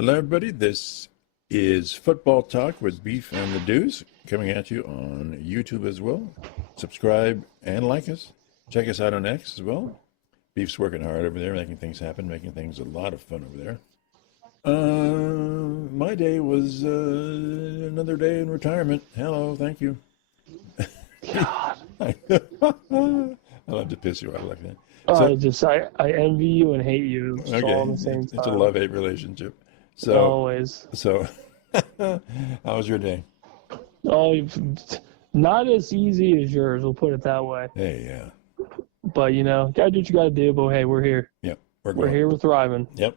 Hello, everybody. This is Football Talk with Beef and the Deuce coming at you on YouTube as well. Subscribe and like us. Check us out on X as well. Beef's working hard over there, making things happen, making things a lot of fun over there. My day was another day in retirement. Hello, thank you. God. I love to piss you off like that. I envy you and hate you just all at the same time. It's a love-hate relationship. Always. So, how was your day? Oh, not as easy as yours, we'll put it that way. Hey, yeah. But, gotta do what you gotta do, but hey, we're here. Yep. We're here, we're thriving. Yep.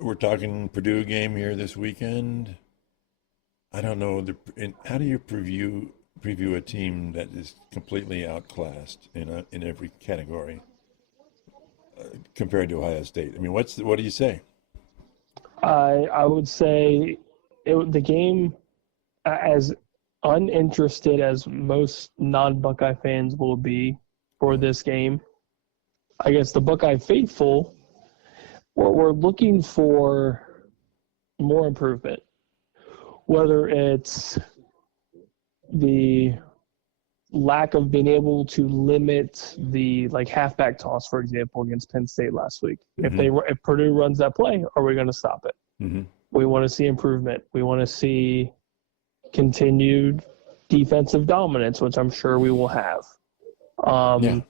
We're talking Purdue game here this weekend. I don't know. How do you preview a team that is completely outclassed in every category compared to Ohio State? I mean, what do you say? I would say the game, as uninterested as most non-Buckeye fans will be for this game, I guess the Buckeye faithful, we're looking for more improvement. Whether it's the lack of being able to limit the halfback toss, for example, against Penn State last week. Mm-hmm. If Purdue runs that play, are we going to stop it? Mm-hmm. We want to see improvement. We want to see continued defensive dominance, which I'm sure we will have. Yeah.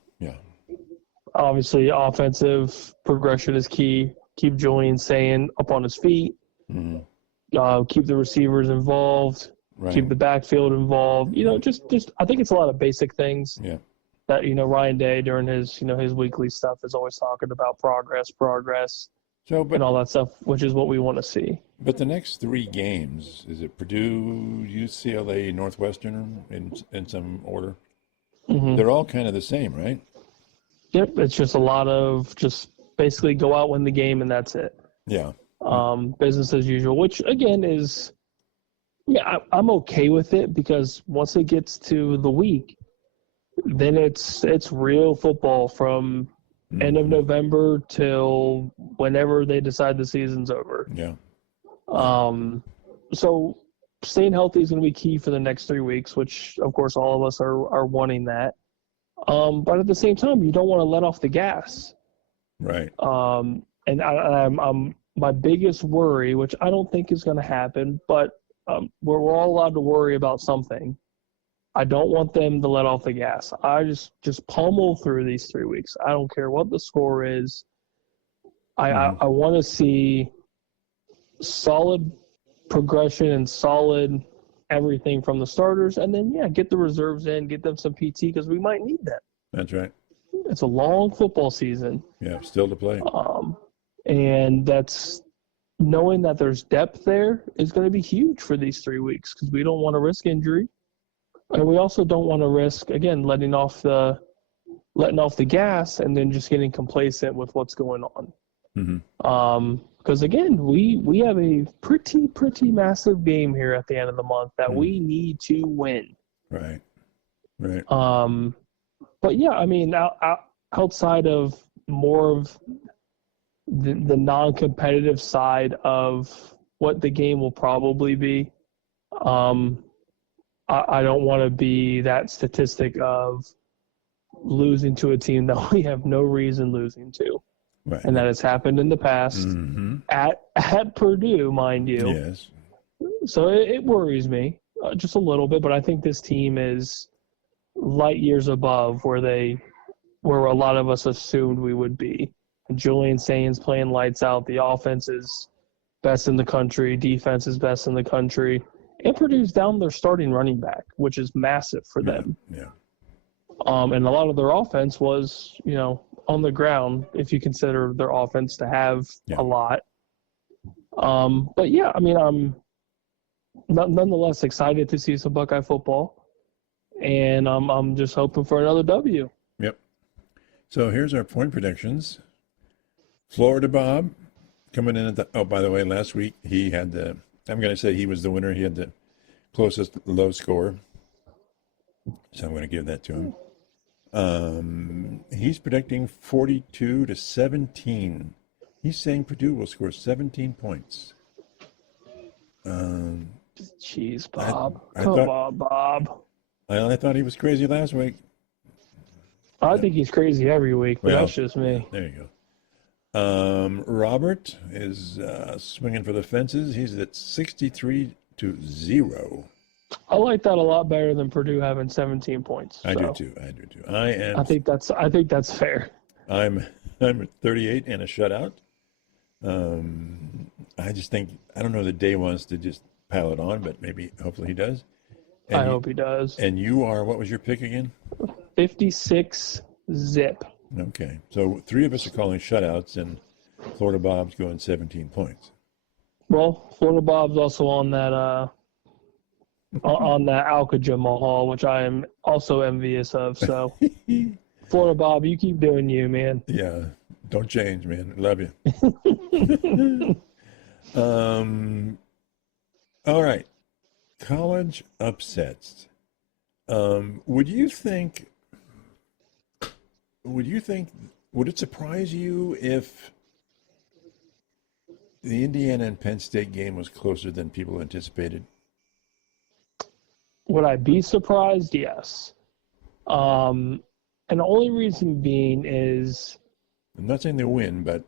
Obviously, offensive progression is key. Keep Julian saying up on his feet. Mm-hmm. Keep the receivers involved. Right. Keep the backfield involved. Just I think it's a lot of basic things. Yeah. That Ryan Day during his his weekly stuff is always talking about progress, and all that stuff, which is what we want to see. But the next three games, is it Purdue, UCLA, Northwestern in some order? Mm-hmm. They're all kind of the same, right? Yep, it's just a lot of just basically go out, win the game, and that's it. Yeah. Business as usual, which again is, I'm okay with it because once it gets to the week, then it's real football from end of November till whenever they decide the season's over. Yeah. So staying healthy is going to be key for the next 3 weeks, which of course all of us are wanting that. But at the same time, you don't want to let off the gas. Right. And I'm my biggest worry, which I don't think is going to happen, but we're all allowed to worry about something. I don't want them to let off the gas. I just pummel through these 3 weeks. I don't care what the score is. I want to see solid progression and solid everything from the starters, and then get the reserves in, get them some PT because we might need that. That's right. It's a long football season. Yeah, still to play. And that's knowing that there's depth there is going to be huge for these 3 weeks because we don't want to risk injury. And we also don't want to risk, again, letting off the gas and then just getting complacent with what's going on. Mm-hmm. Because, again, we have a pretty massive game here at the end of the month that we need to win. Right. But, yeah, I mean, outside of more of the non-competitive side of what the game will probably be, I don't want to be that statistic of losing to a team that we have no reason losing to. Right. And that has happened in the past at Purdue, mind you. Yes. So it worries me just a little bit, but I think this team is light years above where a lot of us assumed we would be. Julian Sainz playing lights out. The offense is best in the country. Defense is best in the country. And Purdue's down their starting running back, which is massive for them. Yeah. And a lot of their offense was, on the ground, if you consider their offense to have a lot. But, I mean, I'm nonetheless excited to see some Buckeye football. And I'm just hoping for another W. Yep. So here's our point predictions. Florida Bob coming in by the way, last week he had I'm going to say he was the winner. He had the closest low score. So I'm going to give that to him. He's predicting 42-17 He's saying Purdue will score 17 points. Jeez, Bob. I Come thought on, Bob. I thought he was crazy last week. I think he's crazy every week, but Well, that's just me. There you go. Robert is swinging for the fences. He's at 63-0. I like that a lot better than Purdue having 17 points. I do so too. I think that's fair. I'm at 38 and a shutout. I just think I don't know that Day wants to just pile it on, but hopefully he does. And I hope he does. And you are, what was your pick again? 56 zip. Okay, so 3 of us are calling shutouts, and Florida Bob's going 17 points. Well, Florida Bob's also on that Alka Mahal, which I am also envious of. So, Florida Bob, you keep doing you, man. Yeah, don't change, man. Love you. All right, college upsets. Would it surprise you if the Indiana and Penn State game was closer than people anticipated? Would I be surprised? Yes. And the only reason being is I'm not saying they'll win, but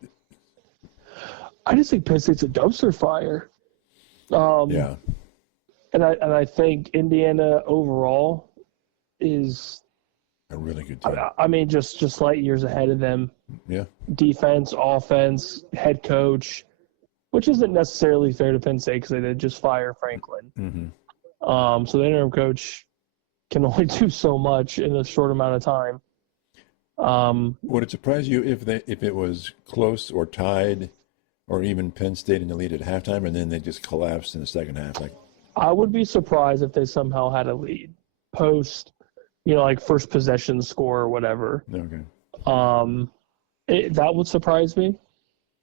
I just think Penn State's a dumpster fire. yeah. And I think Indiana overall is A really good team. I mean just light years ahead of them. Yeah. Defense, offense, head coach, which isn't necessarily fair to Penn State because they did just fire Franklin. Mm-hmm. So the interim coach can only do so much in a short amount of time. Would it surprise you if it was close or tied, or even Penn State in the lead at halftime, and then they just collapsed in the second half? Like, I would be surprised if they somehow had a lead post, like first possession score or whatever. okay. That would surprise me.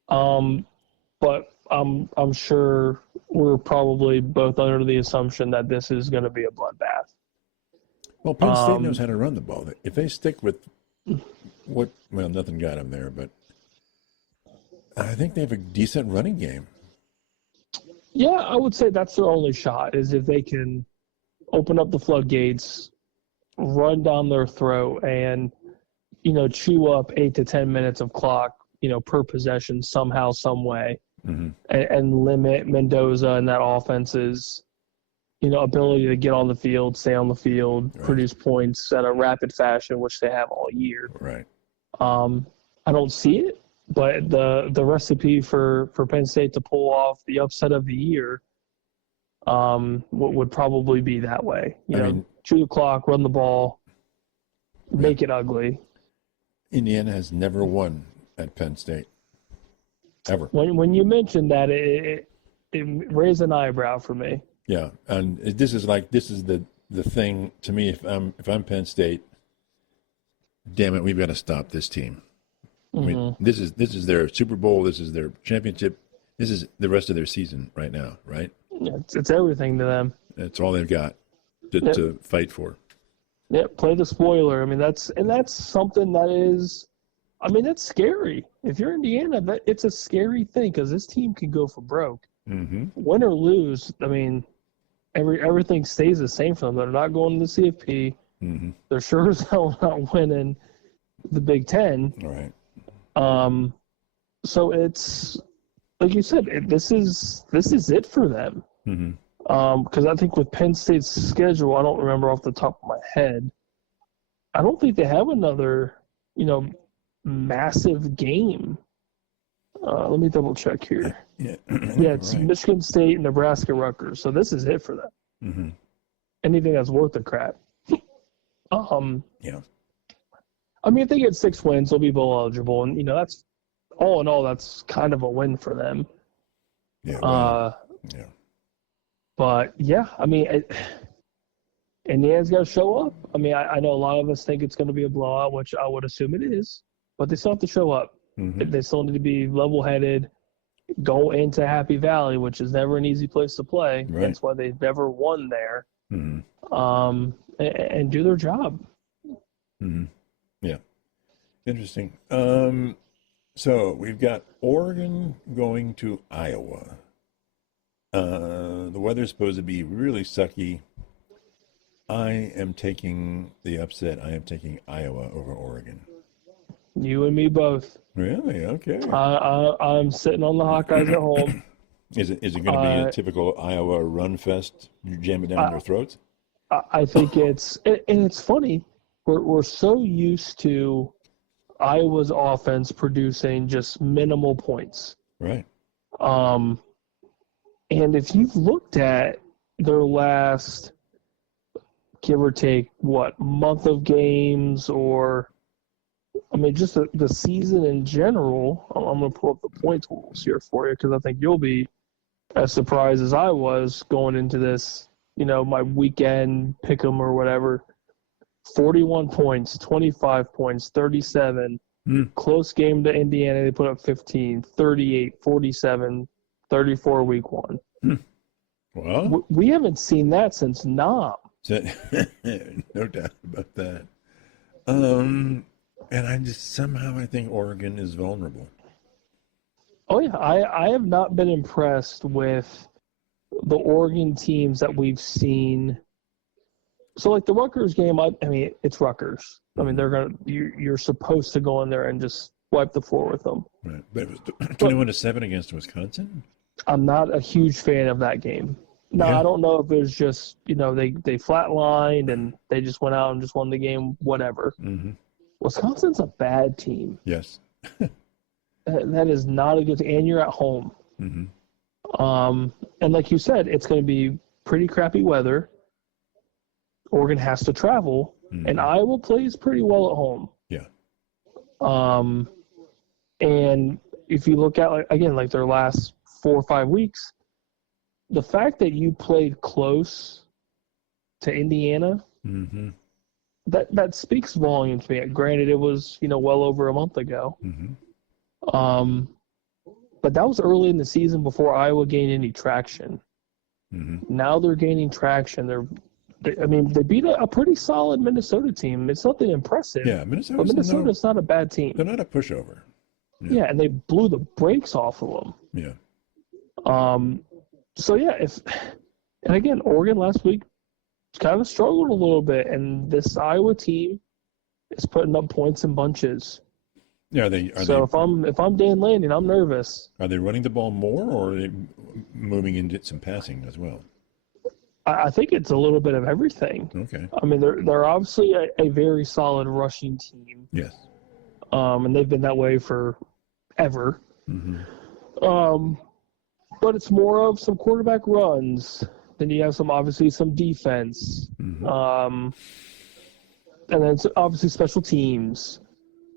But I'm sure we're probably both under the assumption that this is going to be a bloodbath. Well, Penn State knows how to run the ball. If they stick with nothing got them there, but I think they have a decent running game. Yeah, I would say that's their only shot, is if they can open up the floodgates, run down their throat, and, chew up 8 to 10 minutes of clock, per possession somehow, some way, mm-hmm. and limit Mendoza and that offense's, ability to get on the field, stay on the field, right. produce points at a rapid fashion, which they have all year. Right. I don't see it, but the recipe for Penn State to pull off the upset of the year would probably be that way. Chew the clock, run the ball, make it ugly. Indiana has never won at Penn State, ever. When you mentioned that, it raised an eyebrow for me. Yeah, and this is the thing to me. If I'm Penn State, damn it, we've got to stop this team. Mm-hmm. I mean, this is their Super Bowl. This is their championship. This is the rest of their season right now, right? Yeah, it's everything to them. That's all they've got to fight for. Yeah, play the spoiler. I mean, that's something that is, that's scary. If you're Indiana, it's a scary thing because this team can go for broke. Mm-hmm. Win or lose, everything stays the same for them. They're not going to the CFP. Mm-hmm. They're sure as hell not winning the Big Ten. All right. So it's like you said, this is it for them. Mm-hmm. Because I think with Penn State's schedule, I don't remember off the top of my head. I don't think they have another, massive game. Let me double check here. Yeah, it's right. Michigan State, Nebraska, Rutgers. So this is it for them. Mm-hmm. Anything that's worth the crap. Yeah. If they get 6 wins, they'll be bowl eligible, and that's all in all, that's kind of a win for them. Yeah. Well, yeah. But yeah, Indiana's got to show up. I know a lot of us think it's going to be a blowout, which I would assume it is, but they still have to show up. Mm-hmm. They still need to be level-headed, go into Happy Valley, which is never an easy place to play. Right. That's why they've never won there. Mm-hmm. And do their job. Mm-hmm. Yeah. Interesting. So we've got Oregon going to Iowa. The weather's supposed to be really sucky. I am taking the upset. I am taking Iowa over Oregon. You and me both. Really? Okay. I'm sitting on the Hawkeyes at home. Is it going to be a typical Iowa run fest? You jam it down their throats? I think it's funny. We're so used to Iowa's offense producing just minimal points. Right. And if you've looked at their last, give or take, month of games, or I mean, just the season in general. I'm going to pull up the point totals here for you because I think you'll be as surprised as I was going into this, my weekend pick 'em or whatever. 41 points, 25 points, 37. Close game to Indiana, they put up 15, 38, 47, 34 week one. Well, we haven't seen that since Nam. No doubt about that. And I think Oregon is vulnerable. Oh yeah, I have not been impressed with the Oregon teams that we've seen. So like the Rutgers game, I mean it's Rutgers. I mean you're supposed to go in there and just wipe the floor with them. Right, but it was 21-7 against Wisconsin. I'm not a huge fan of that game. No, yeah. I don't know if it was just they flatlined and they just went out and just won the game. Whatever. Mm-hmm. Wisconsin's a bad team. Yes. That is not a good thing. And you're at home. Mm-hmm. And like you said, it's going to be pretty crappy weather. Oregon has to travel, and Iowa plays pretty well at home. Yeah. And if you look at, like their last 4 or 5 weeks, the fact that you played close to Indiana, that speaks volumes to me. Granted, it was, well over a month ago. Mm-hmm. But that was early in the season before Iowa gained any traction. Mm-hmm. Now they're gaining traction. They beat a pretty solid Minnesota team. It's nothing impressive. Yeah, Minnesota's not a bad team. They're not a pushover. Yeah, and they blew the brakes off of them. Yeah. So yeah, and again, Oregon last week kind of struggled a little bit, and this Iowa team is putting up points in bunches. Yeah, if I'm Dan Lanning, I'm nervous. Are they running the ball more, or are they moving into some passing as well? I think it's a little bit of everything. Okay. I mean, they're obviously a very solid rushing team. Yes. And they've been that way forever. Mm-hmm. But it's more of some quarterback runs. Then you have some defense. Mm-hmm. And then it's obviously special teams.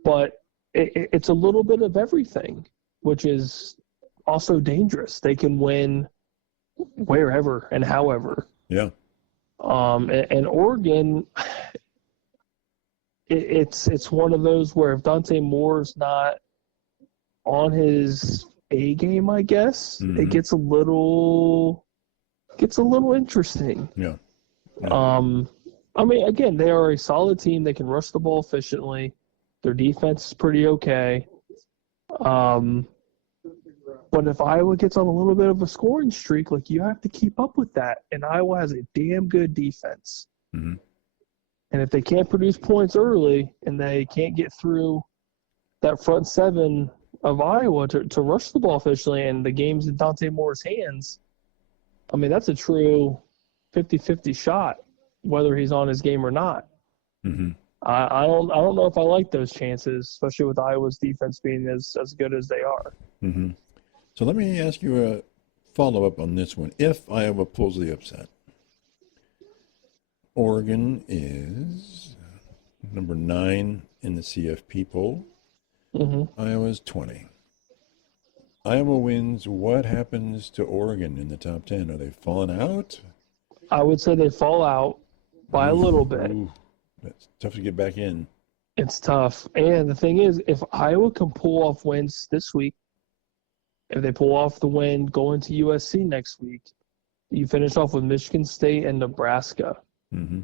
But it's a little bit of everything, which is also dangerous. They can win wherever and however. Yeah. And Oregon, it's one of those where if Dante Moore's not on his A game, I guess, it gets a little interesting. Yeah. Again, they are a solid team. They can rush the ball efficiently. Their defense is pretty okay. But if Iowa gets on a little bit of a scoring streak, you have to keep up with that. And Iowa has a damn good defense. Mm-hmm. And if they can't produce points early and they can't get through that front seven of Iowa to rush the ball efficiently and the game's in Dante Moore's hands, that's a true 50-50 shot, whether he's on his game or not. Mm-hmm. I don't know if I like those chances, especially with Iowa's defense being as good as they are. Mm-hmm. So let me ask you a follow-up on this one. If Iowa pulls the upset, Oregon is number 9 in the CFP poll. Mm-hmm. Iowa's 20. Iowa wins. What happens to Oregon in the top 10? Are they falling out? I would say they fall out by a little bit. That's tough to get back in. It's tough. And the thing is, if Iowa can pull off wins this week, if they pull off the win going to USC next week, you finish off with Michigan State and Nebraska. Mm-hmm.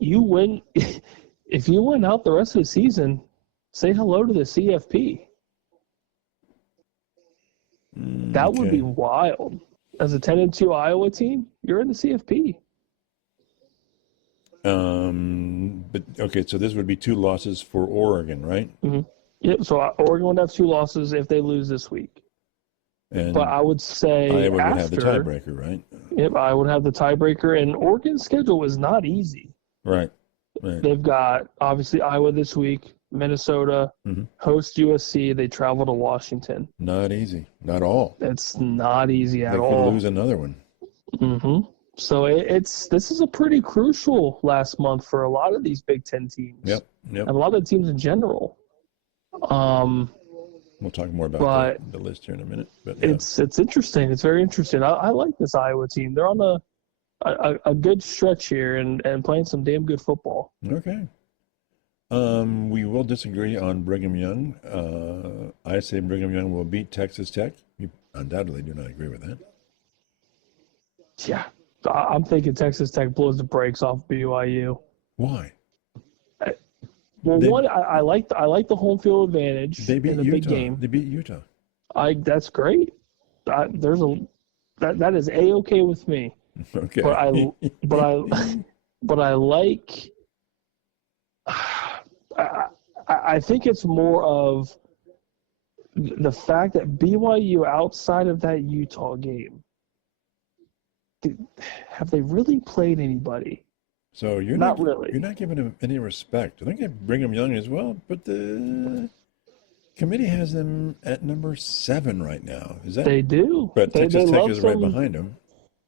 You win. If you win out the rest of the season, say hello to the CFP. That would be Okay. wild. As a 10-2 Iowa team, you're in the CFP. But okay, so this would be 2 losses for Oregon, right? Mm-hmm. Yep. So Oregon would have 2 losses if they lose this week. But And I would say Iowa would have the after, tiebreaker, right? yep, I would have the tiebreaker. And Oregon's schedule is not easy. Right. Right. They've got obviously Iowa this week, Minnesota, Mm-hmm. host USC. They travel to Washington. Not easy. Not all. It's not easy at They could all. lose another one. Mm-hmm. So this is a pretty crucial last month for a lot of these Big Ten teams. Yep. Yep. And a lot of teams in general. We'll talk more about But the list here in a minute. But yeah. it's interesting. It's very interesting. I like this Iowa team. They're on a good stretch here and playing some damn good football. Okay. We will disagree on Brigham Young. I say Brigham Young will beat Texas Tech. You undoubtedly do not agree with that. Yeah. I'm thinking Texas Tech blows the brakes off BYU. Why? Well, I like the home field advantage They beat in the Utah. big game. They beat Utah. That's great. That is a-okay with me. Okay. But I like. I think it's more of the fact that BYU outside of that Utah game, have they really played anybody? So you're Not really. You're not giving him any respect. I think I Brigham Young as well, but the committee has them at number 7 right now. Is that? They do. But They Texas Tech love is right some- behind them.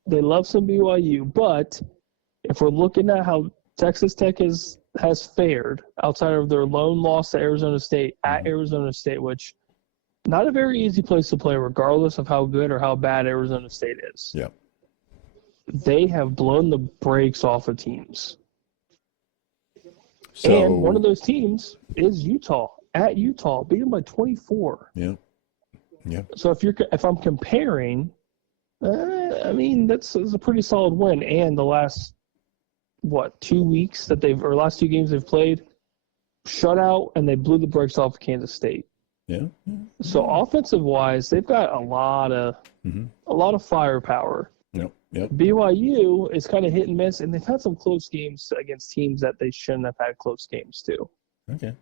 They love some BYU, but if we're looking at how Texas Tech has fared outside of their lone loss to Arizona State at Arizona State, which not a very easy place to play, regardless of how good or how bad Arizona State is. Yeah. They have blown the brakes off of teams. So And one of those teams is Utah. At Utah, beat them by 24. yeah. Yeah. So if I'm comparing, I mean that's a pretty solid win. And the last 2 weeks or last 2 games they've played, shutout, and they blew the brakes off of Kansas State. Yeah. So offensive wise, they've got a lot of firepower. Yep. Yep. BYU is kind of hit and miss, and they've had some close games against teams that they shouldn't have had close games to. Okay.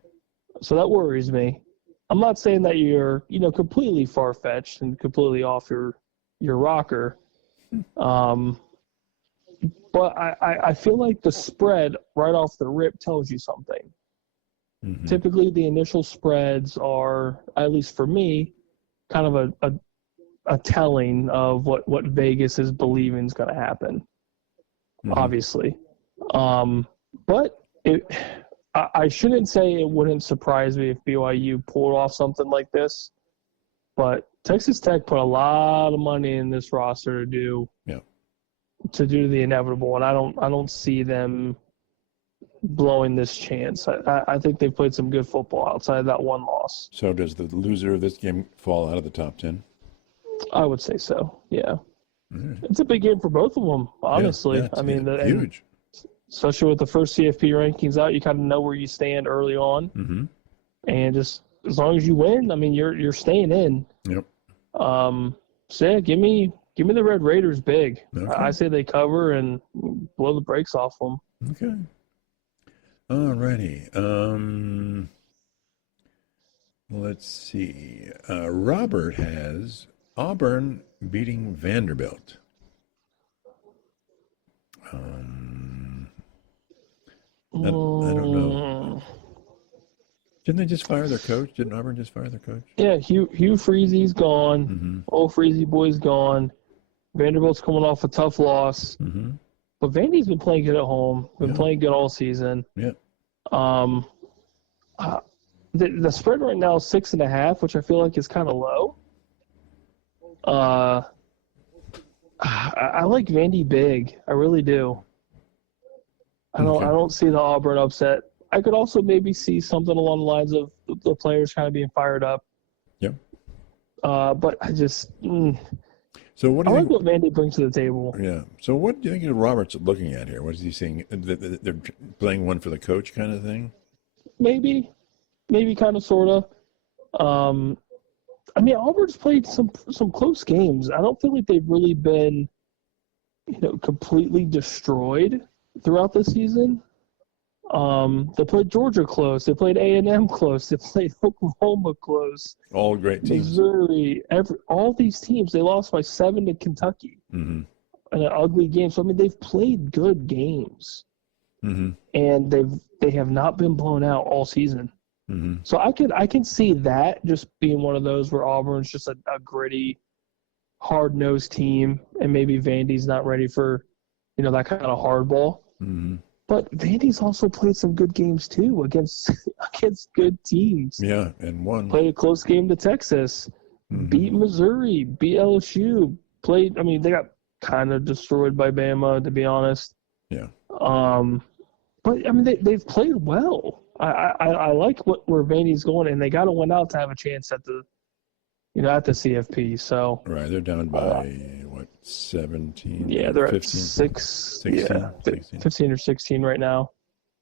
So that worries me. I'm not saying that you're, completely far-fetched and completely off your rocker. But I feel like the spread right off the rip tells you something. Mm-hmm. Typically, the initial spreads are, at least for me, kind of a telling of what Vegas is believing is going to happen, obviously. But I shouldn't say it wouldn't surprise me if BYU pulled off something like this. But Texas Tech put a lot of money in this roster to do the inevitable, and I don't see them blowing this chance. I think they've played some good football outside of that one loss. So does the loser of this game fall out of the top 10? I would say so. Yeah, Mm. it's a big game for both of them. Honestly, Yeah, I mean, huge. especially with the first CFP rankings out, you kind of know where you stand early on, and just as long as you win, I mean, you're staying in. Yep. So yeah, give me the Red Raiders big. Okay. I say they cover and blow the brakes off them. Okay. Alrighty. Let's see. Robert has Auburn beating Vanderbilt. I don't know. Didn't they just fire their coach? Didn't Auburn just fire their coach? Yeah, Hugh Freeze's gone. Old Freezy boy's gone. Vanderbilt's coming off a tough loss. But Vandy's been playing good at home. Been playing good all season. Yeah. The spread right now is 6.5, which I feel like is kind of low. I like Vandy big. I really do. I don't see the Auburn upset. I could also maybe see something along the lines of the players kind of being fired up. Yep. But I just So what do I you like think? what Vandy brings to the table. Yeah. So what do you think Robert's looking at here? What is he seeing? They're playing one for the coach kind of thing? Maybe kind of, sort of. I mean, Auburn's played some close games. I don't feel like they've really been, completely destroyed throughout the season. They played Georgia close. They played A&M close. They played Oklahoma close. All great teams. Missouri. All these teams. They lost by 7 to Kentucky in an ugly game. So I mean, they've played good games, and they have not been blown out all season. So I can see that just being one of those where Auburn's just a gritty, hard-nosed team, and maybe Vandy's not ready for, that kind of hardball. But Vandy's also played some good games too against good teams. Yeah, and won. Played a close game to Texas, beat Missouri, beat LSU. They got kind of destroyed by Bama, to be honest. Yeah. But I mean, they've played well. I like where Vandy's going, and they got to win out to have a chance at the CFP. So right, they're down by 17? Yeah, they're 15, at 16. 16. 15 or 16 right now.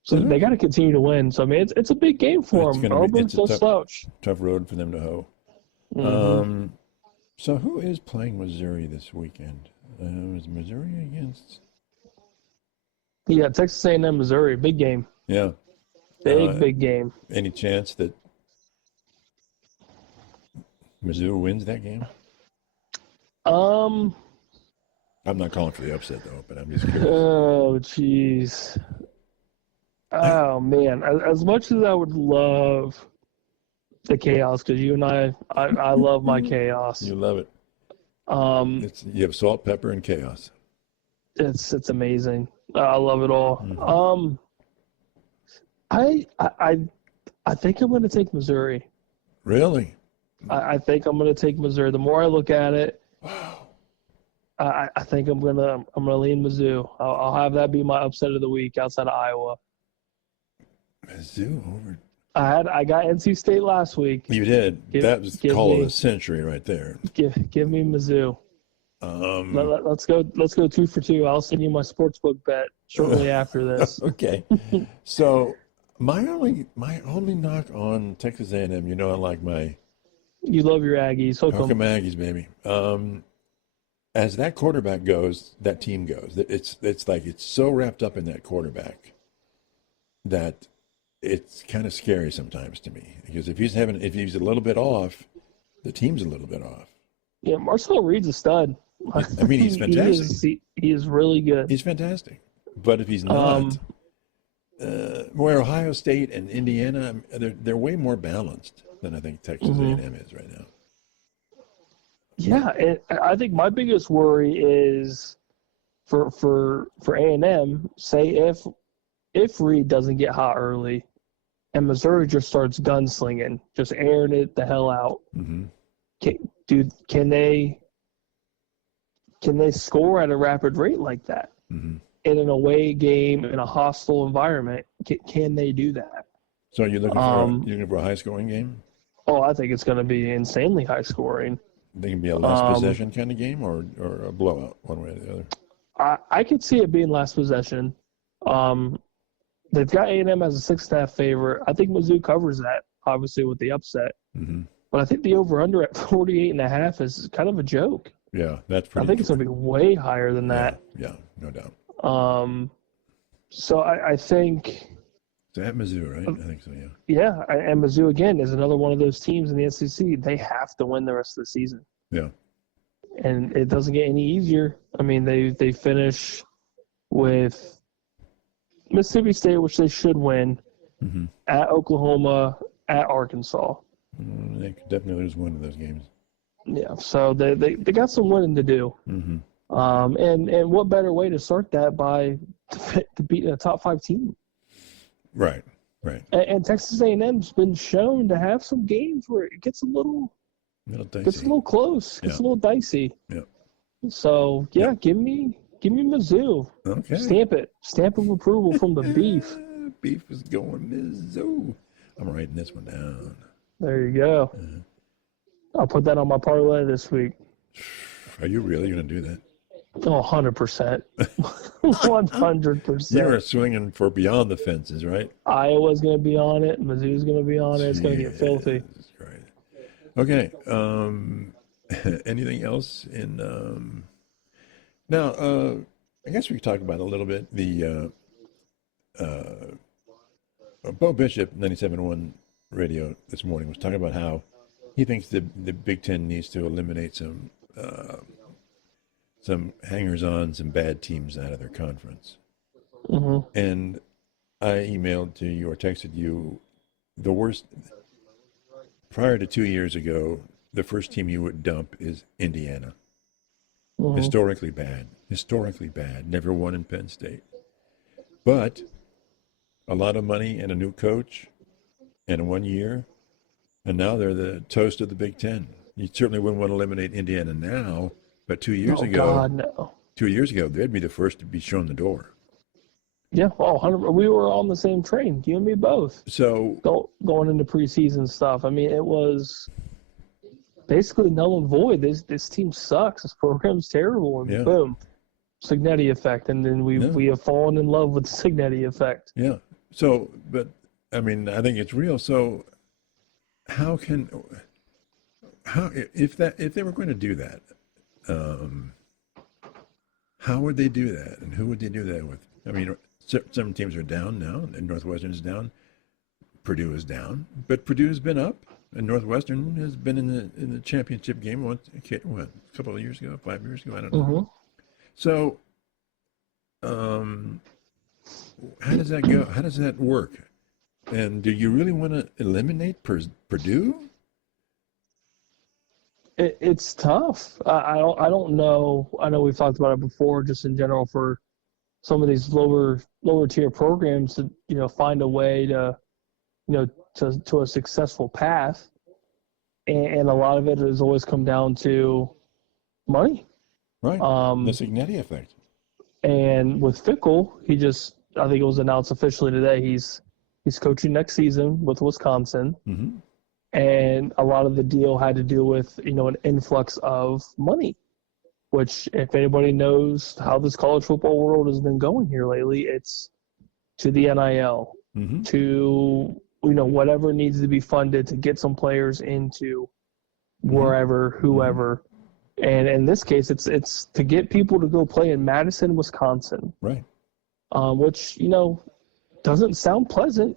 So they got to continue to win. So I mean, it's a big game for them. Auburn's no slouch. Tough road for them to hoe. So who is playing Missouri this weekend? Is Missouri against? Yeah, Texas A&M, Missouri, big game. Yeah. Big game. Any chance that Mizzou wins that game? I'm not calling for the upset though, but I'm just curious. Oh, jeez. Oh man, as much as I would love the chaos, because you and I love my chaos. You love it. You have salt, pepper, and chaos. It's amazing. I love it all. I think I'm going to take Missouri. Really? I think I'm going to take Missouri. The more I look at it, I think I'm gonna lean Mizzou. I'll have that be my upset of the week outside of Iowa. Mizzou over. I got NC State last week. You did. That was the call of the century right there. Give me Mizzou. Let's go 2 for 2. I'll send you my sportsbook bet shortly after this. Okay. So my only knock on Texas A&M, I like my. You love your Aggies. Hook 'em Aggies, baby. As that quarterback goes, that team goes. It's like it's so wrapped up in that quarterback that it's kind of scary sometimes to me, because if he's a little bit off, the team's a little bit off. Yeah, Marcel Reed's a stud. I mean, he's fantastic. He is really good. He's fantastic. But if he's not, where Ohio State and Indiana, they're way more balanced than I think Texas A&M is right now. Yeah, and I think my biggest worry is for A&M. Say if Reed doesn't get hot early, and Missouri just starts gunslinging, just airing it the hell out. Can they score at a rapid rate like that in an away game in a hostile environment? Can they do that? So you're looking for a high scoring game? Oh, I think it's going to be insanely high scoring. They can be a last possession kind of game, or a blowout, one way or the other. I could see it being last possession. They've got A&M as a 6.5 favorite. I think Mizzou covers that, obviously, with the upset. But I think the over/under at 48.5 is kind of a joke. Yeah, that's pretty. I think it's going to be way higher than that. Yeah, no doubt. So I think. It's at Mizzou, right? I think so, yeah. Yeah, and Mizzou, again, is another one of those teams in the SEC. They have to win the rest of the season. Yeah. And it doesn't get any easier. I mean, they finish with Mississippi State, which they should win, at Oklahoma, at Arkansas. They could definitely lose one of those games. Yeah, so they got some winning to do. And what better way to start that by to beat a top 5 team? Right. And Texas A&M's been shown to have some games where it gets a little dicey. Gets a little close. Gets a little dicey. Yeah. So give me Mizzou. Okay. Stamp it. Stamp of approval from the beef. Beef is going Mizzou. I'm writing this one down. There you go. I'll put that on my parlay this week. Are you really going to do that? Oh, 100%. 100%. You were swinging for beyond the fences, right? Iowa's going to be on it. Mizzou's going to be on it. It's going to get filthy. Right. Okay. Anything else in now? I guess we could talk about a little bit the Bo Bishop, 97.1 radio this morning, was talking about how he thinks the Big Ten needs to eliminate some hangers-on, some bad teams out of their conference. Mm-hmm. And I emailed to you or texted you the worst. Prior to 2 years ago, the first team you would dump is Indiana. Mm-hmm. Historically bad, never won in Penn State. But a lot of money and a new coach and 1 year, and now they're the toast of the Big Ten. You certainly wouldn't want to eliminate Indiana now, but 2 years ago, God, no. 2 years ago, they'd be the first to be shown the door. Yeah, 100. We were on the same train, you and me both. So Going into preseason stuff, I mean, it was basically null and void. This team sucks. This program's terrible, and boom, Signetti effect, and then we have fallen in love with the Signetti effect. Yeah. So, but I mean, I think it's real. So, how if they were going to do that, how would they do that, and who would they do that with? I mean, some teams are down now, and Northwestern is down. Purdue is down, but Purdue has been up, and Northwestern has been in the championship game a couple of years ago, 5 years ago, I don't know. Mm-hmm. So, how does that go? How does that work? And do you really want to eliminate Purdue? It's tough. I don't know. I know we've talked about it before, just in general for some of these lower tier programs to find a way to to a successful path, and a lot of it has always come down to money. Right. The Signetti effect. And with Fickle, I think it was announced officially today, he's coaching next season with Wisconsin. Mm-hmm. And a lot of the deal had to do with, an influx of money, which if anybody knows how this college football world has been going here lately, it's to the NIL, mm-hmm. to, whatever needs to be funded to get some players into wherever, whoever. And in this case, it's to get people to go play in Madison, Wisconsin. Right. Which, doesn't sound pleasant.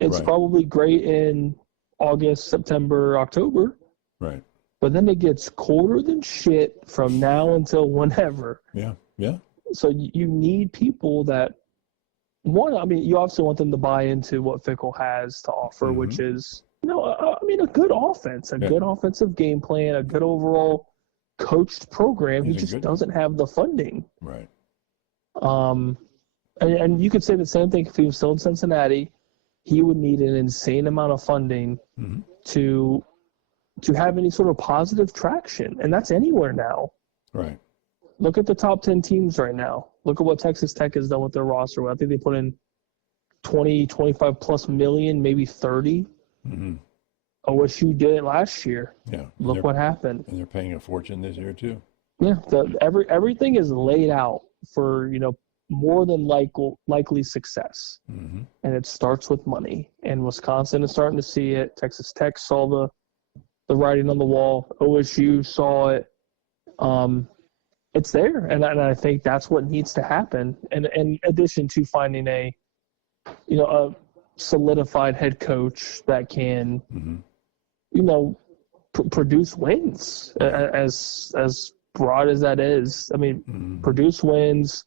It's right. probably great in August, September, October. Right. But then it gets colder than shit from now until whenever. Yeah. Yeah. So you need people that, you obviously want them to buy into what Fickle has to offer, which is, a good offense, good offensive game plan, a good overall coached program. He just doesn't have the funding. Right. And you could say the same thing if he was still in Cincinnati. He would need an insane amount of funding to have any sort of positive traction, and that's anywhere now. Right. Look at the top 10 teams right now. Look at what Texas Tech has done with their roster. I think they put in 20, 25 plus million, maybe 30. Mm-hmm. OSU did it last year. Yeah. Look what happened. And they're paying a fortune this year too. Yeah. Everything is laid out for, more than likely success. Mm-hmm. And it starts with money. And Wisconsin is starting to see it. Texas Tech saw the writing on the wall. OSU saw it. It's there. And I think that's what needs to happen. And in addition to finding a solidified head coach that can, produce wins, as broad as that is. I mean, produce wins,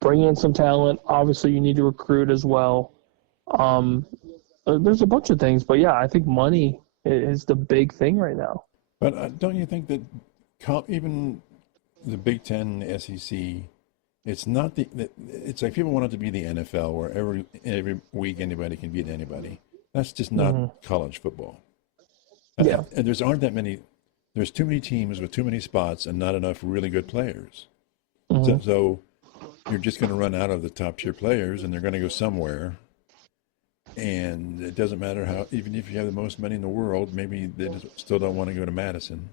bring in some talent. Obviously, you need to recruit as well. There's a bunch of things, but yeah, I think money is the big thing right now. But don't you think that even the Big Ten, the SEC, it's not it's like people want it to be the NFL where every week anybody can beat anybody. That's just not college football. Yeah. And there's too many teams with too many spots and not enough really good players. So you're just going to run out of the top tier players, and they're going to go somewhere. And it doesn't matter even if you have the most money in the world, maybe they still don't want to go to Madison.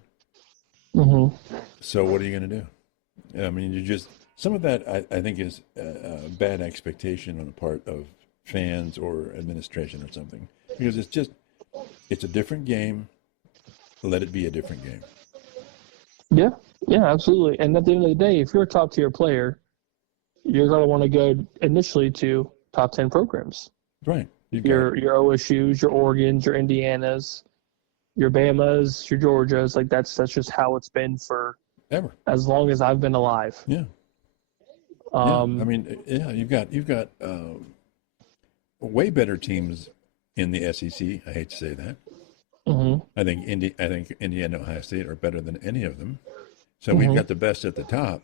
So what are you going to do? I mean, some of that I think is a bad expectation on the part of fans or administration or something, because it's a different game. let it be a different game. Yeah, yeah, absolutely. And at the end of the day, if you're a top tier player, you're going to want to go initially to top 10 programs. Right. Your OSUs, your Oregons, your Indianas, your Bamas, your Georgias. Like that's just how it's been for ever as long as I've been alive. Yeah. I mean, yeah, you've got way better teams in the SEC. I hate to say that. Mm-hmm. I think Indiana and Ohio State are better than any of them. So we've got the best at the top,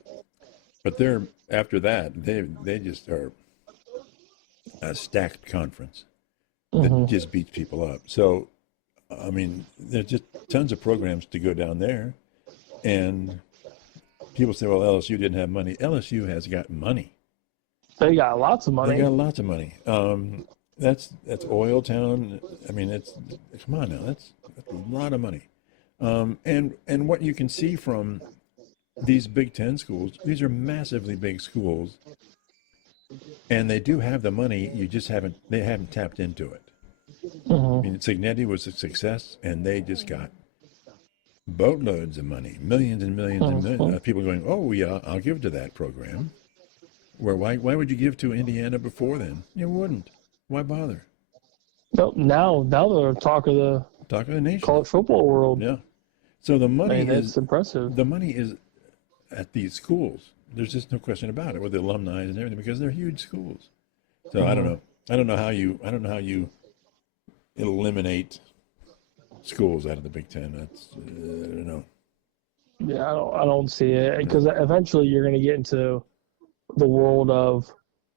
but they're after that they just are a stacked conference that just beats people up. So I mean, there's just tons of programs to go down there, and people say, "Well, LSU didn't have money." LSU has got money. They got lots of money. They got lots of money. That's Oil Town. I mean, come on now. That's a lot of money. And what you can see from these Big Ten schools, these are massively big schools, and they do have the money. They haven't tapped into it. I mean, Signetti was a success, and they just got boatloads of money, millions and millions and millions. People going, "Oh yeah, I'll give to that program." Why would you give to Indiana before then? You wouldn't. Why bother? No, now they're talk of the nation, college football world. Yeah. So the money is impressive. The money is at these schools. There's just no question about it with the alumni and everything because they're huge schools. So I don't know. I don't know how you eliminate schools out of the Big Ten. That's I don't know. Yeah, I don't see it because eventually you're going to get into the world of,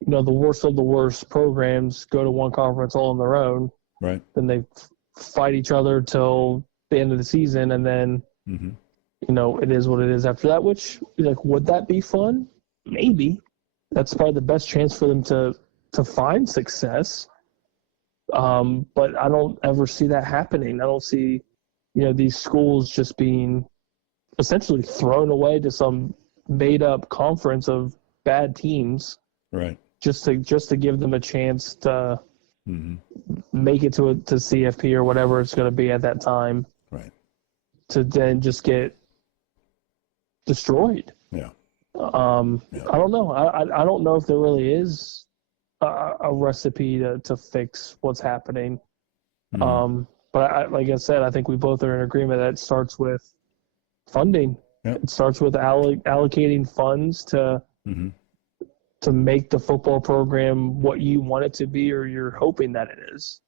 the worst of the worst programs go to one conference all on their own. Right. Then they fight each other till the end of the season, and then it is what it is after that. Which, would that be fun? Maybe. That's probably the best chance for them to find success. But I don't ever see that happening. I don't see, these schools just being essentially thrown away to some made-up conference of bad teams, right? Just to give them a chance to make it to CFP or whatever it's going to be at that time, right? To then just get destroyed. Yeah. I don't know. I don't know if there really is a recipe to fix what's happening. But like I said, I think we both are in agreement that it starts with funding. Yep. It starts with allocating funds to make the football program what you want it to be, or you're hoping that it is.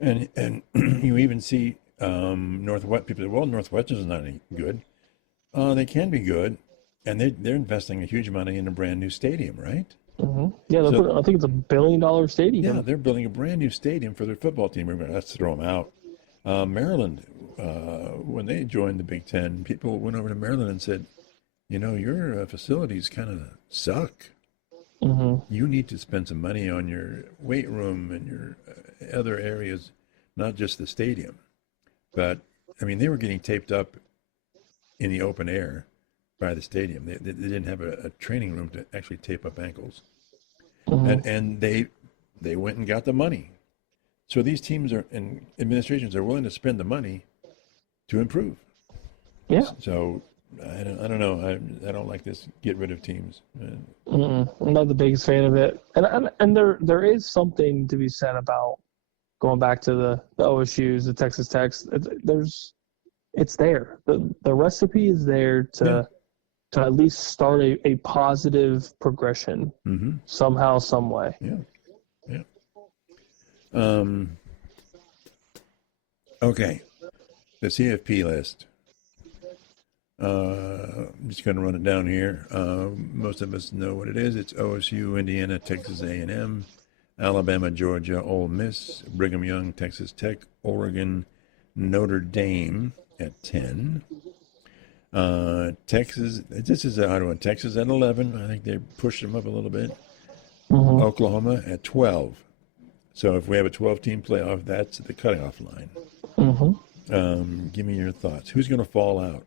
And you even see Northwest people say, "Well, Northwestern's not any good." They can be good, and they're investing a huge money in a brand new stadium, right? Yeah, I think it's $1 billion stadium. Yeah, they're building a brand new stadium for their football team. Let's throw them out. Maryland, when they joined the Big Ten, people went over to Maryland and said, your facilities kind of suck. You need to spend some money on your weight room and your other areas, not just the stadium. But, I mean, they were getting taped up in the open air by the stadium. They didn't have a training room to actually tape up ankles. And they went and got the money. So these teams and administrations are willing to spend the money to improve. Yeah. So I don't know. I don't like this get rid of teams. I'm not the biggest fan of it. And there is something to be said about going back to the OSUs, the Texas Techs. It's there. The recipe is there to at least start a positive progression somehow, some way. Yeah. Okay. The CFP list. I'm just going to run it down here. Most of us know what it is. It's OSU, Indiana, Texas A&M, Alabama, Georgia, Ole Miss, Brigham Young, Texas Tech, Oregon, Notre Dame at 10. Texas, this is Ottawa. Texas at 11. I think they pushed them up a little bit. Oklahoma at 12. So if we have a 12-team playoff, that's the cutoff line. Give me your thoughts. Who's going to fall out?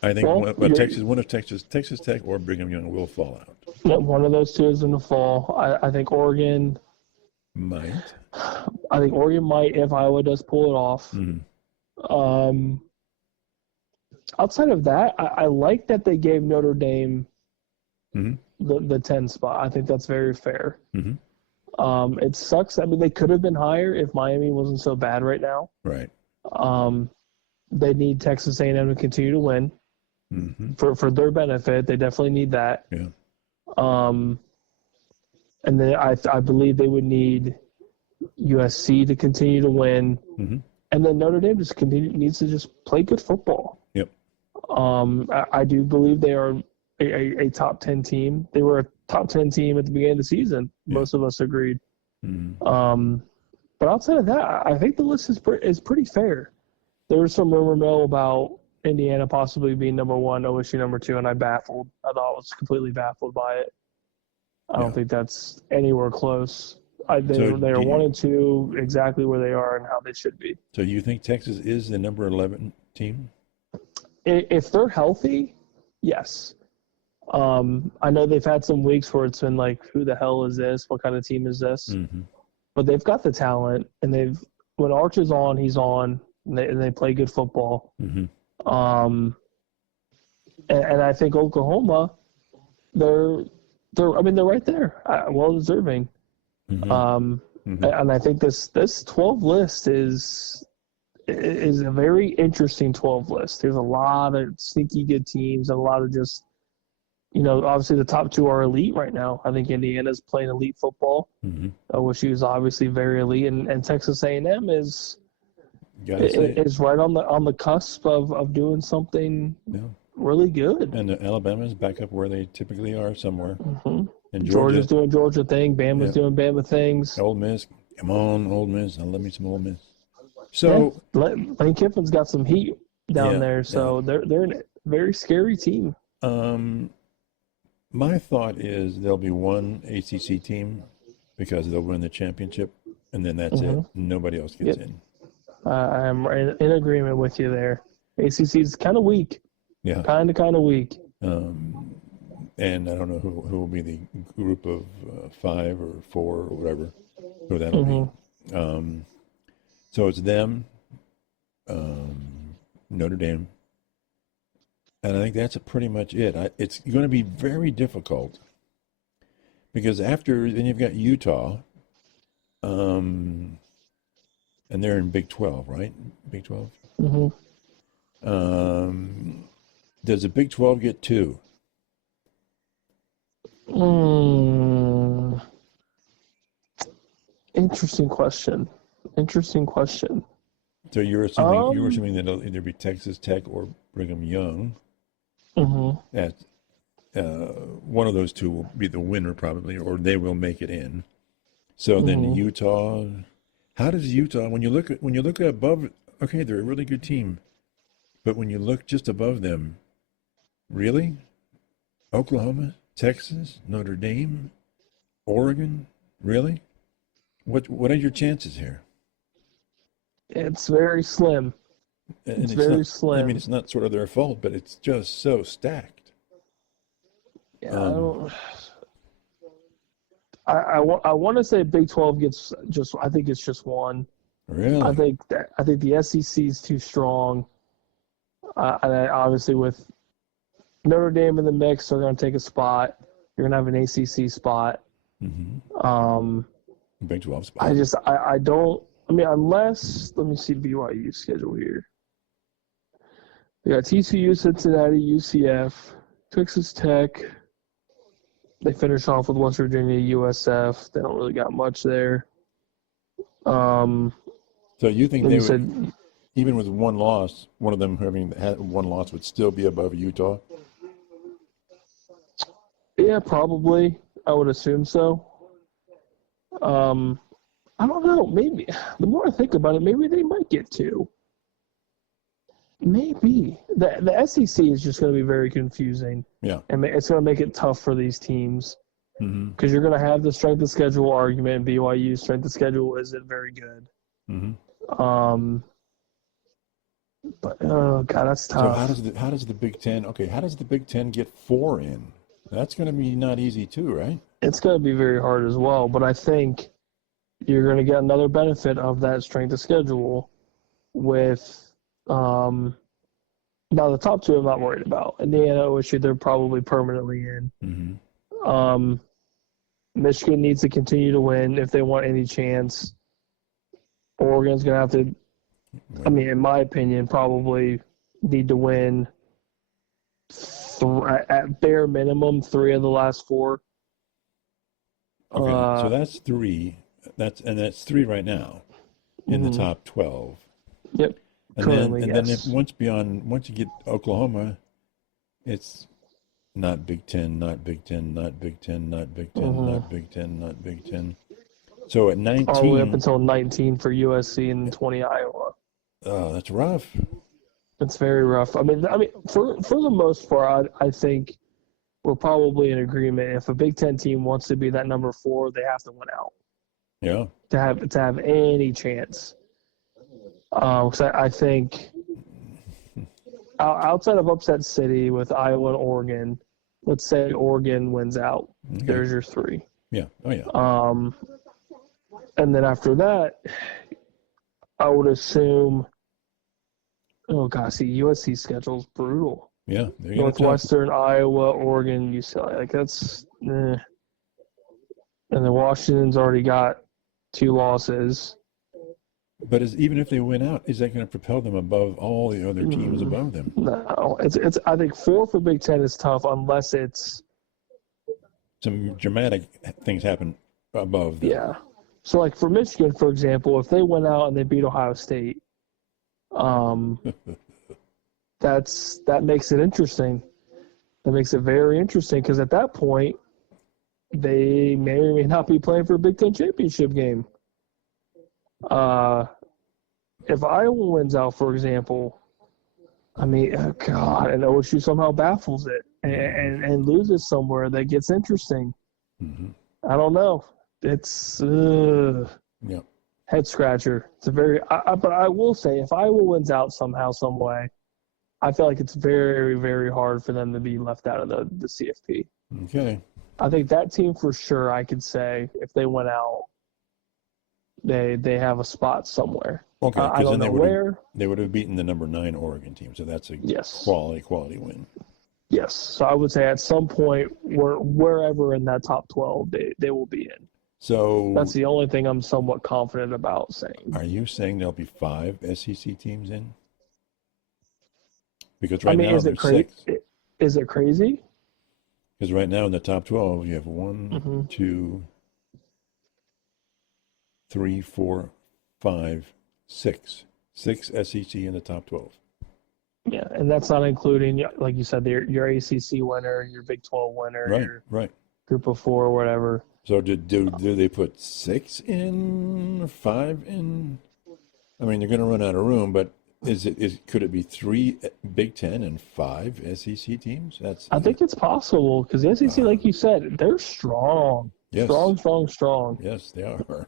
I think Texas Tech or Brigham Young will fall out. One of those two is going to fall. I think Oregon might. I think Oregon might if Iowa does pull it off. Um, outside of that, I like that they gave Notre Dame the 10 spot. I think that's very fair. It sucks. I mean, they could have been higher if Miami wasn't so bad right now. Right. They need Texas A&M to continue to win for their benefit. They definitely need that. Yeah. And then I believe they would need USC to continue to win. And then Notre Dame needs to just play good football. Yep. I do believe they are a top 10 team. They were a top 10 team at the beginning of the season. Most of us agreed. But outside of that, I think the list is pretty fair. There was some rumor mill about Indiana possibly being number 1, OSU number 2, and I thought I was completely baffled by it. I don't think that's anywhere close. They are 1 and 2 exactly where they are and how they should be. So you think Texas is the number 11 team? If they're healthy, yes. I know they've had some weeks where it's been like, who the hell is this? What kind of team is this? But they've got the talent, and when Arch is on, he's on, and they play good football. And I think Oklahoma, they're right there, well deserving. And I think this 12 list is a very interesting 12 list. There's a lot of sneaky good teams and a lot of just, obviously the top 2 are elite right now. I think Indiana's playing elite football. OSU is obviously very elite, and Texas A&M is right on the cusp of doing something really good. And Alabama's back up where they typically are somewhere. And Georgia's doing Georgia thing. Bama's doing Bama things. Ole Miss, come on, Ole Miss. I love me some Ole Miss. So Lane Kiffin's got some heat down there, so they're a very scary team. My thought is there'll be one ACC team because they'll win the championship, and then that's it. Nobody else gets in. I'm in agreement with you there. ACC is kind of weak. Yeah. Kind of weak. And I don't know who will be the group of 5 or 4 or whatever, who that'll be. So it's them, Notre Dame, and I think that's pretty much it. It's going to be very difficult because then you've got Utah, and they're in Big 12, right? Big 12. Does the Big 12 get 2? Interesting question. So you're assuming that it'll either be Texas Tech or Brigham Young. That one of those 2 will be the winner probably, or they will make it in. So then Utah. How does Utah? When you look above, okay, they're a really good team, but when you look just above them, really, Oklahoma, Texas, Notre Dame, Oregon, really? What are your chances here? It's very slim. It's very slim. I mean, it's not sort of their fault, but it's just so stacked. Yeah, I want to say Big 12 gets just. I think it's just 1. Really? I think the SEC is too strong. And obviously with Notre Dame in the mix, they're going to take a spot. You're going to have an ACC spot. Big 12 spot. I don't. I mean, unless let me see BYU's schedule here. We got TCU, Cincinnati, UCF, Texas Tech. They finish off with West Virginia, USF. They don't really got much there. So you think they would, even with 1 loss, one of them having had 1 loss would still be above Utah? Yeah, probably. I would assume so. I don't know. Maybe the more I think about it, maybe they might get 2. Maybe the SEC is just going to be very confusing. Yeah, and it's going to make it tough for these teams because you're going to have the strength of schedule argument. BYU's strength of schedule isn't very good. But oh god, that's tough. So how does the Big Ten? Okay, how does the Big Ten get 4 in? That's going to be not easy too, right? It's going to be very hard as well. But I think you're going to get another benefit of that strength of schedule with now the top two I'm not worried about. Indiana, OSU, they're probably permanently in. Mm-hmm. Michigan needs to continue to win if they want any chance. Oregon's going to have to, I mean, in my opinion, probably need to win at bare minimum 3 of the last 4. Okay, so that's 3. That's 3 right now in the top 12. Yep. And Currently, then yes. once you get Oklahoma, it's not Big Ten, not Big Ten, not Big Ten, not Big Ten, not Big Ten, not Big Ten. So at 19, all the way up until 19 for USC and 20 Iowa. Oh, that's rough. It's very rough. I mean, for the most part, I think we're probably in agreement. If a Big Ten team wants to be that number 4, they have to win out. Yeah. To have any chance. So I think outside of upset city with Iowa and Oregon, let's say Oregon wins out. Okay. There's your 3. Yeah. Oh yeah. And then after that, I would assume. Oh gosh, see, USC schedule's brutal. Yeah. Northwestern, Iowa, Oregon, UCLA. Like that's. And then Washington's already got 2 losses. But even if they win out, is that going to propel them above all the other teams above them? No, it's. I think 4 for Big Ten is tough unless it's some dramatic things happen above them. Yeah. So like for Michigan, for example, if they went out and they beat Ohio State, that makes it interesting. That makes it very interesting because at that point, they may or may not be playing for a Big Ten championship game. If Iowa wins out, for example, I mean, oh God, and OSU somehow baffles it and loses somewhere, that gets interesting. Mm-hmm. I don't know. It's head scratcher. It's a very, but I will say, if Iowa wins out somehow, some way, I feel like it's very, very hard for them to be left out of the CFP. Okay. I think that team for sure, I could say, if they went out, they have a spot somewhere. Okay, I don't know where. They would have beaten the number 9 Oregon team, so that's a quality win. Yes, so I would say at some point, wherever in that top 12, they will be in. So that's the only thing I'm somewhat confident about saying. Are you saying there'll be 5 SEC teams in? Because right now there's 6. Is it crazy? Because right now in the top 12, you have 1, 2, 3, 4, 5, 6. 6 SEC in the top 12. Yeah, and that's not including, like you said, your ACC winner, your Big 12 winner, right. Group of 4 or whatever. So do they put 6 in, 5 in? I mean, they're going to run out of room, but could it be 3 Big Ten and 5 SEC teams? I think it's possible because the SEC, like you said, they're strong. Yes. Strong. Yes, they are.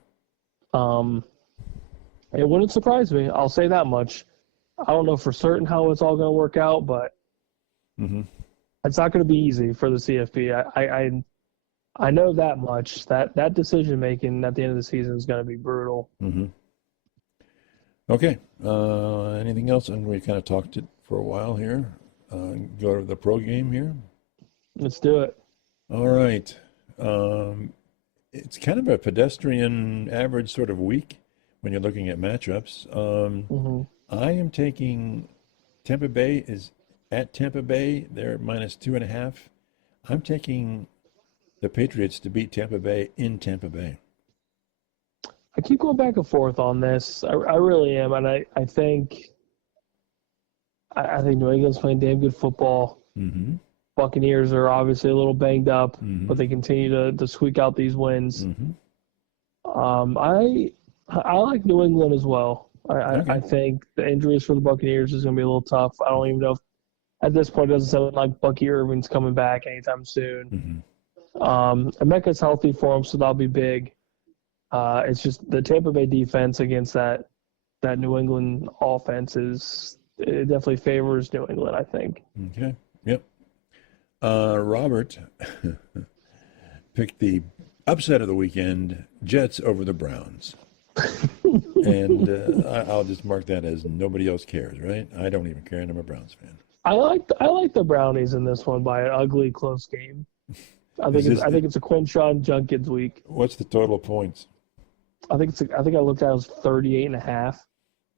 It wouldn't surprise me. I'll say that much. I don't know for certain how it's all going to work out, but it's not going to be easy for the CFP. I know that much. That decision making at the end of the season is going to be brutal. Mm-hmm. Okay. Anything else? And we kind of talked it for a while here. Go to the pro game here. Let's do it. All right. It's kind of a pedestrian average sort of week when you're looking at matchups. I am taking Tampa Bay is at Tampa Bay. They're minus 2.5. I'm taking the Patriots to beat Tampa Bay in Tampa Bay. I keep going back and forth on this. I really am, and I think New England's playing damn good football. Mm-hmm. Buccaneers are obviously a little banged up, mm-hmm. but they continue to squeak out these wins. Mm-hmm. I like New England as well. Okay. I think the injuries for the Buccaneers is going to be a little tough. I don't even know if at this point it doesn't sound like Bucky Irvin's coming back anytime soon. Mm-hmm. Emeka's healthy for him, so that'll be big. It's just the Tampa Bay defense against that New England offense it definitely favors New England, I think. Okay. Yep. Robert picked the Upset of the weekend: Jets over the Browns. And I'll just mark that as nobody else cares, right? I don't even care, and I'm a Browns fan. I like the Brownies in this one by an ugly, close game. I think it's a Quinshawn Junkins week. What's the total points? I think I looked at it was 38.5. I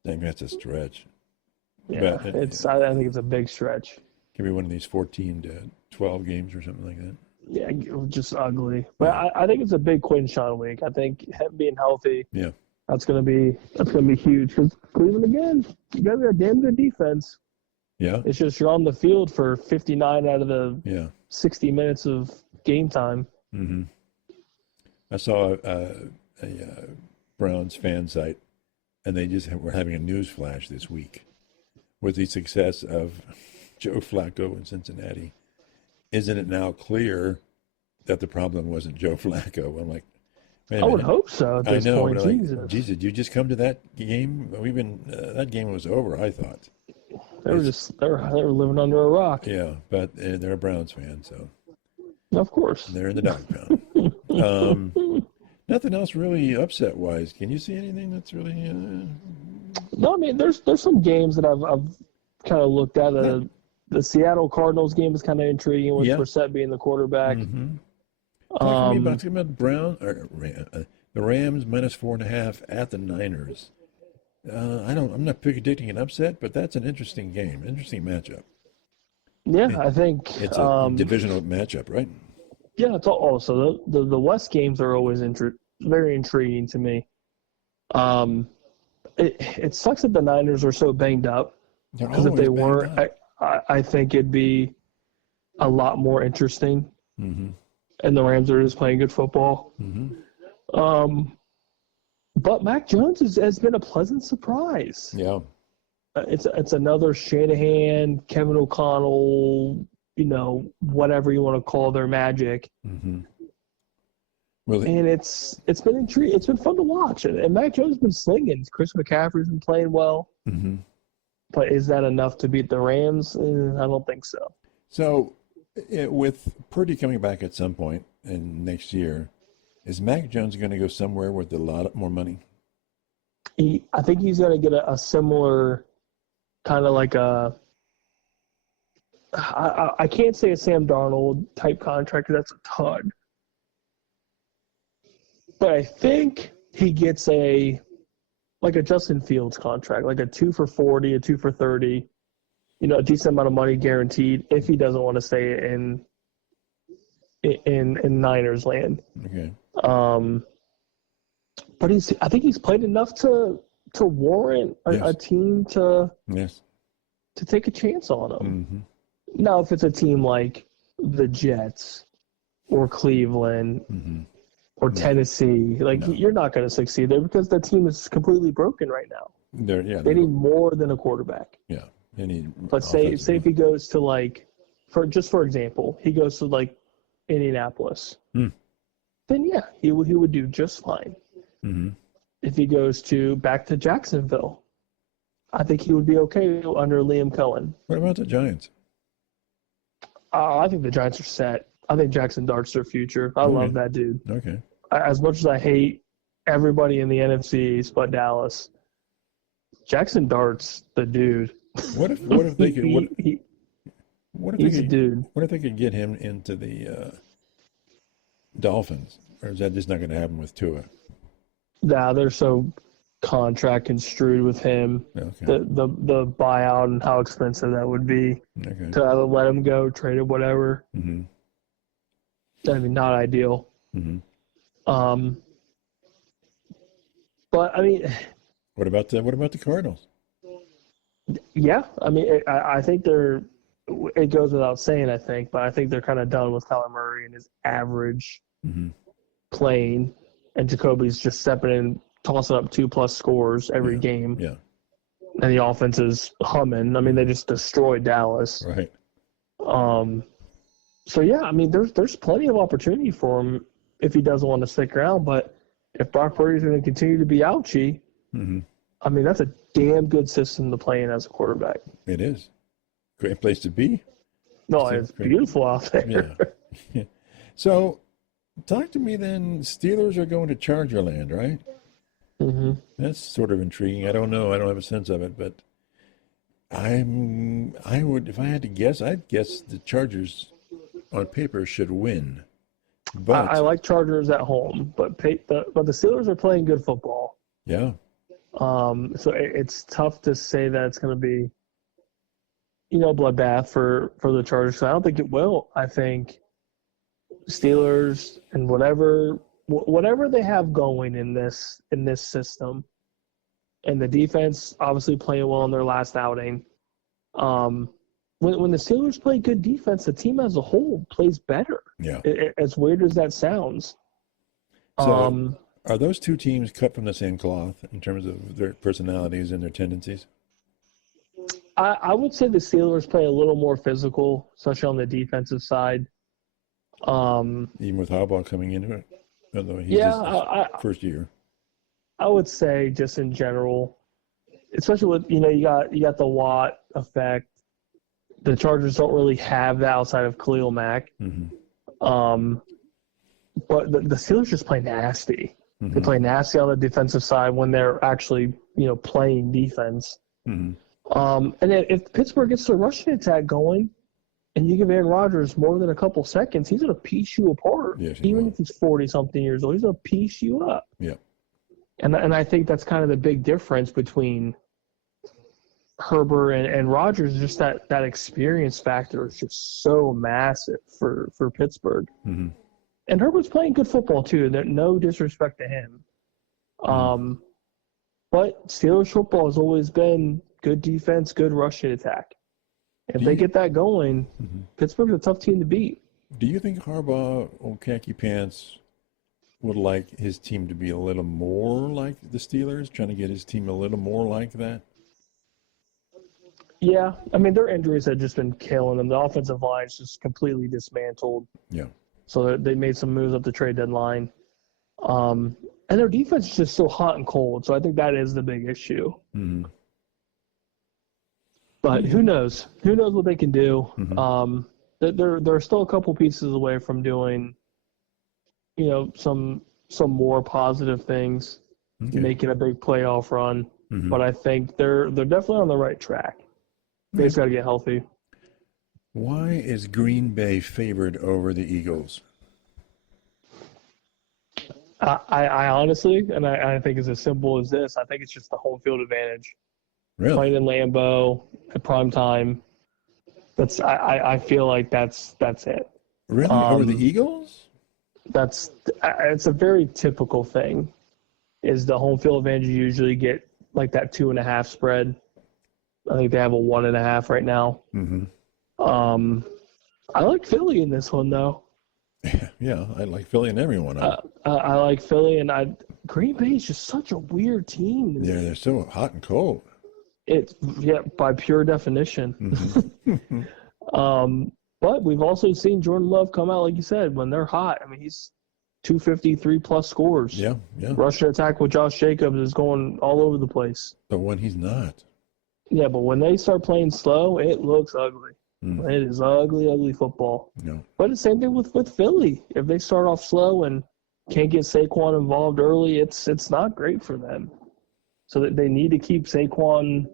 think that's a stretch. Yeah, But I think it's a big stretch. Can be one of these 14 to 12 games or something like that. Yeah, just ugly. But I think it's a big Quinshawn week. I think him being healthy. Yeah. That's gonna be huge. Because Cleveland again, you guys got a damn good defense. Yeah. It's just you're on the field for 59 out of the 60 minutes of game time. Mm-hmm. I saw a Browns fan site, and they just were having a news flash this week with the success of Joe Flacco in Cincinnati. Isn't it now clear that the problem wasn't Joe Flacco? I'm like, I would hope so at this point. But Jesus, did you just come to that game? That game was over, I thought. They were living under a rock. Yeah, but they're a Browns fan, so of course they're in the dog pound. Nothing else really upset wise. Can you see anything that's really? No, I mean there's some games that I've kind of looked at. The Seattle Cardinals game is kind of intriguing with Brissett being the quarterback. Mm-hmm. Talk to me about the Rams minus 4.5 at the Niners. I'm not predicting an upset, but that's an interesting game, interesting matchup. Yeah, I think it's a divisional matchup, right? Yeah, it's also the West games are always very intriguing to me. It sucks that the Niners are so banged up because if they weren't, I think it'd be a lot more interesting. Mm-hmm. And the Rams are just playing good football. Mm-hmm. But Mac Jones has been a pleasant surprise. Yeah. It's another Shanahan, Kevin O'Connell, whatever you want to call their magic. Mm-hmm. Well, and it's been intriguing. It's been fun to watch. And Mac Jones has been slinging. Chris McCaffrey's been playing well. Mm-hmm. But is that enough to beat the Rams? I don't think so. So, with Purdy coming back at some point in next year, is Mac Jones going to go somewhere with a lot more money? I think he's going to get a similar kind of like I can't say a Sam Darnold type contract because that's a ton. But I think he gets a Justin Fields contract, like a 2 for 40, a 2 for 30, a decent amount of money guaranteed if he doesn't want to stay in Niners land. Okay. But I think he's played enough to warrant a team to take a chance on him. Mm-hmm. Now, if it's a team like the Jets or Cleveland or Tennessee, you're not going to succeed there because the team is completely broken right now. They need more than a quarterback. Yeah. But say if he goes to for example, he goes to Indianapolis, then he would do just fine. Mm-hmm. If he goes back to Jacksonville, I think he would be okay under Liam Cohen. What about the Giants? I think the Giants are set. I think Jackson Dart's their future. I love that dude. Okay. As much as I hate everybody in the NFC East but Dallas, Jackson Dart's the dude. What if they could? He's a dude. What if they could get him into the Dolphins, or is that just not going to happen with Tua? Nah, they're so contract construed with him. Okay. The buyout and how expensive that would be to either let him go, trade it, whatever. Mm-hmm. I mean, not ideal. Mm-hmm. But I mean, what about the Cardinals? Yeah, I mean, I think it goes without saying, I think, but I think they're kind of done with Kyler Murray and his average playing, and Jacoby's just stepping in, tossing up 2+ scores every game. Yeah. And the offense is humming. I mean, they just destroyed Dallas. Right. So yeah, I mean, there's plenty of opportunity for him if he doesn't want to stick around. But if Brock Purdy's going to continue to be ouchy, I mean, that's a damn good system to play in as a quarterback. It is. Great place to be. No, it's beautiful out there. Yeah. So, talk to me then. Steelers are going to Chargerland, right? Mm-hmm. That's sort of intriguing. I don't know. I don't have a sense of it, but I would, if I had to guess, I'd guess the Chargers on paper should win. I But like Chargers at home, but the Steelers are playing good football. yeah, So it's tough to say that it's going to be, bloodbath for the Chargers. So I don't think it will. I think Steelers and whatever they have going in this system, and the defense obviously playing well in their last outing. When the Steelers play good defense, the team as a whole plays better. yeah. As weird as that sounds. So are those two teams cut from the same cloth in terms of their personalities and their tendencies? I would say the Steelers play a little more physical, especially on the defensive side. Even with Harbaugh coming into it, although he's his first year. I would say just in general, especially with you got the Watt effect. The Chargers don't really have that outside of Khalil Mack. Mm-hmm. But the Steelers just play nasty. Mm-hmm. They play nasty on the defensive side when they're actually playing defense. Mm-hmm. And then if Pittsburgh gets the rushing attack going, and you give Aaron Rodgers more than a couple seconds, he's going to piece you apart. Yes, even if he's 40-something years old, he's going to piece you up. Yeah. And I think that's kind of the big difference between Herbert and Rodgers. Just that experience factor is just so massive for Pittsburgh. Mm-hmm. And Herbert's playing good football too. No disrespect to him. Mm-hmm. But Steelers football has always been good defense, good rushing attack. If they get that going, mm-hmm. Pittsburgh's a tough team to beat. Do you think Harbaugh, old khaki pants, would like his team to be a little more like the Steelers, trying to get his team a little more like that? Yeah, I mean, their injuries have just been killing them. The offensive line's just completely dismantled. Yeah. So they made some moves up the trade deadline. And their defense is just so hot and cold. So I think that is the big issue. Mm-hmm. But who knows? Who knows what they can do? Mm-hmm. They're still a couple pieces away from doing, some more positive things, Okay. making a big playoff run. Mm-hmm. But I think they're definitely on the right track. They just got to get healthy. Why is Green Bay favored over the Eagles? I honestly, and I think it's as simple as this, I think it's just the home field advantage. Really? Playing in Lambeau at prime time. I feel like that's it. Really? Over the Eagles? It's a very typical thing. Is the home field advantage you usually get like that 2.5 spread. I think they have a 1.5 right now. Mm-hmm. I like Philly in this one though. Yeah, I like Philly and everyone. I like Philly, and Green Bay is just such a weird team. Yeah, they're so hot and cold. By pure definition. Mm-hmm. But we've also seen Jordan Love come out, like you said, when they're hot. I mean, he's 253 plus scores. Yeah. Rushing attack with Josh Jacobs is going all over the place. But when he's not. Yeah, but when they start playing slow, it looks ugly. Mm. It is ugly football. No. But the same thing with Philly. If they start off slow and can't get Saquon involved early, it's not great for them. So that they need to keep Saquon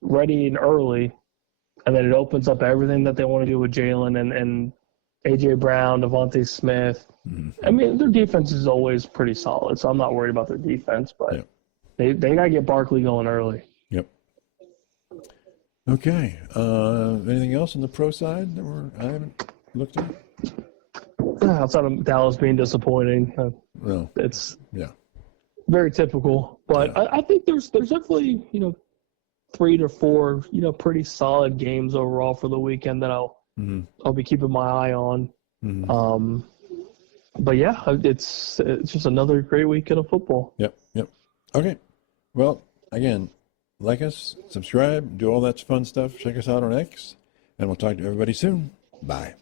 ready and early, and then it opens up everything that they want to do with Jalen and A.J. Brown, Devontae Smith. Mm-hmm. I mean, their defense is always pretty solid, so I'm not worried about their defense, but they got to get Barkley going early. Yep. Okay. Anything else on the pro side that I haven't looked at? Outside of Dallas being disappointing, No. it's Yeah. very typical. But I think there's definitely 3 to 4 pretty solid games overall for the weekend that I'll be keeping my eye on. Mm-hmm. But yeah, it's just another great weekend of football. Yep. Okay. Well, again, like us, subscribe, do all that fun stuff. Check us out on X, and we'll talk to everybody soon. Bye.